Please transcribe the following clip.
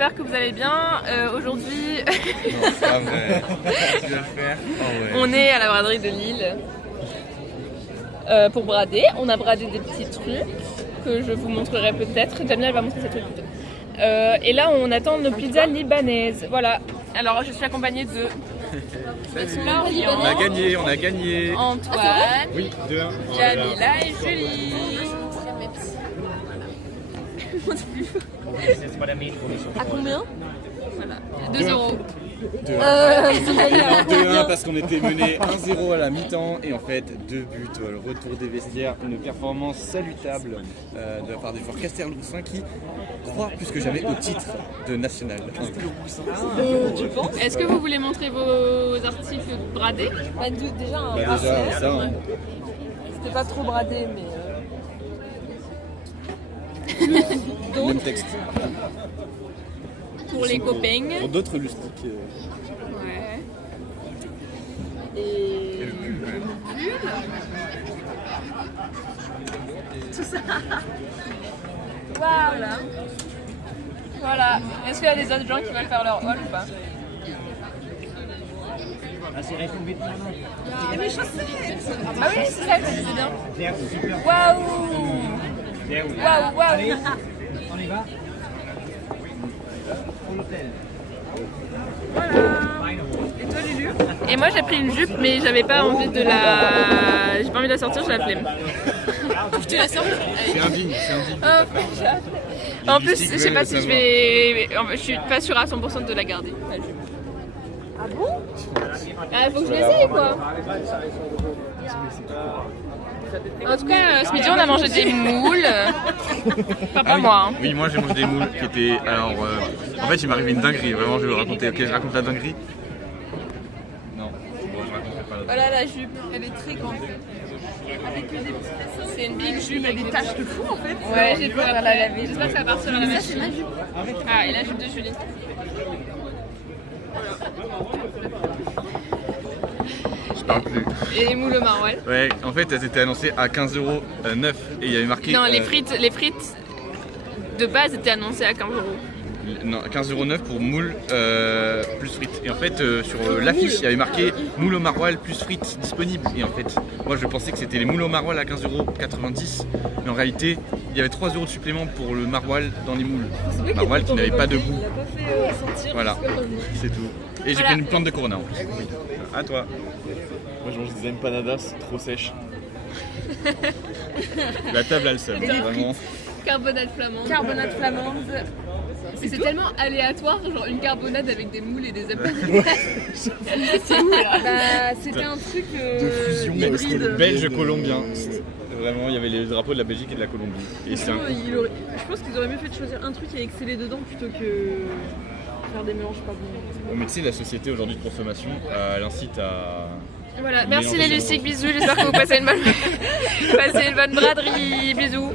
j'espère que vous allez bien. Aujourd'hui, Non, c'est pas vrai. Tu vas le faire. Oh, ouais. on est à la braderie de Lille pour brader. On a bradé des petits trucs que je vous montrerai peut-être. Jamia elle va montrer ses trucs plutôt. Et là, on attend nos pizzas libanaises. Voilà. Alors, je suis accompagnée de Florian, On a gagné. Antoine, Oui, 2-1. Jamila et Julie. À combien? Voilà. 2 euros. 2-1 parce qu'on était mené 1-0 à la mi-temps et en fait 2 buts, le retour des vestiaires, une performance salutable de la part des joueurs Castelroussin qui croient plus que jamais au titre de national. Tu penses? Est-ce que vous voulez montrer vos articles bradés? Déjà un Bah, bracelet. déjà ça, hein. C'était pas trop bradé, mais. Même texte. Pour les copains. Pour d'autres lustiques. Ouais. Et. Tout ça. Voilà. Voilà. Est-ce qu'il y a des autres gens qui veulent faire leur haul ou pas? Et mes chaussettes. Ah oui, c'est ça, c'est bien. Waouh. Waouh, waouh. On y va. Et toi, Lulu? Et moi, j'ai pris une jupe, mais j'avais pas envie de la. J'ai pas envie de la sortir, je la flemme. Je te la sors. C'est indigne, c'est indigne. En plus, je sais pas si je vais. Je suis pas sûre à 100% de la garder. La jupe. Ah bon? Ah, faut que je l'essaye quoi. En tout cas, ce midi on a mangé des moules. Enfin, pas moi. Hein. Oui, moi j'ai mangé des moules qui étaient. Alors, en fait, il m'est arrivé une dinguerie. Vraiment, je vais vous raconter. Ok, je raconte la dinguerie. Non, bon, je raconterai pas la dinguerie. Voilà la jupe, elle est très grande. C'est une big jupe avec des taches de fou en fait. Ouais, j'ai peur à la laver. J'espère que ça va partir à la machine. Ça, c'est ma jupe. Ah, et la jupe de Julie. Je parle plus. Et les moules au maroilles. Ouais, en fait, elles étaient annoncées à 15,9 € et il y avait marqué. Non, les frites de base étaient annoncées à 15 euros. Non, 15,9 € pour moule plus frites. Et en fait, sur l'affiche, il y avait marqué moule au maroilles plus frites disponibles. Et en fait, moi je pensais que c'était les moules au maroilles à 15,90 €. Mais en réalité, il y avait 3 € de supplément pour le maroilles dans les moules. Maroilles qui n'avait pas de goût. Voilà, c'est tout. Et j'ai pris une plante de Corona en plus. Oui. À toi. Moi je mange des empanadas trop sèches. La table a le seul, vraiment. Carbonade flamande. Carbonade flamande. Mais c'est tellement aléatoire, genre une carbonade avec des moules et des empanadas. C'est où là? Bah, c'était un truc. De fusion hybride. belge-colombien. Vraiment, il y avait les drapeaux de la Belgique et de la Colombie. Et c'est un coup. Je pense qu'ils auraient mieux fait de choisir un truc et exceller dedans plutôt que faire des mélanges pas bons. Mais tu sais, la société aujourd'hui de consommation, elle incite à. Voilà, merci les lustiques, bisous, j'espère que vous passez une bonne braderie, bisous.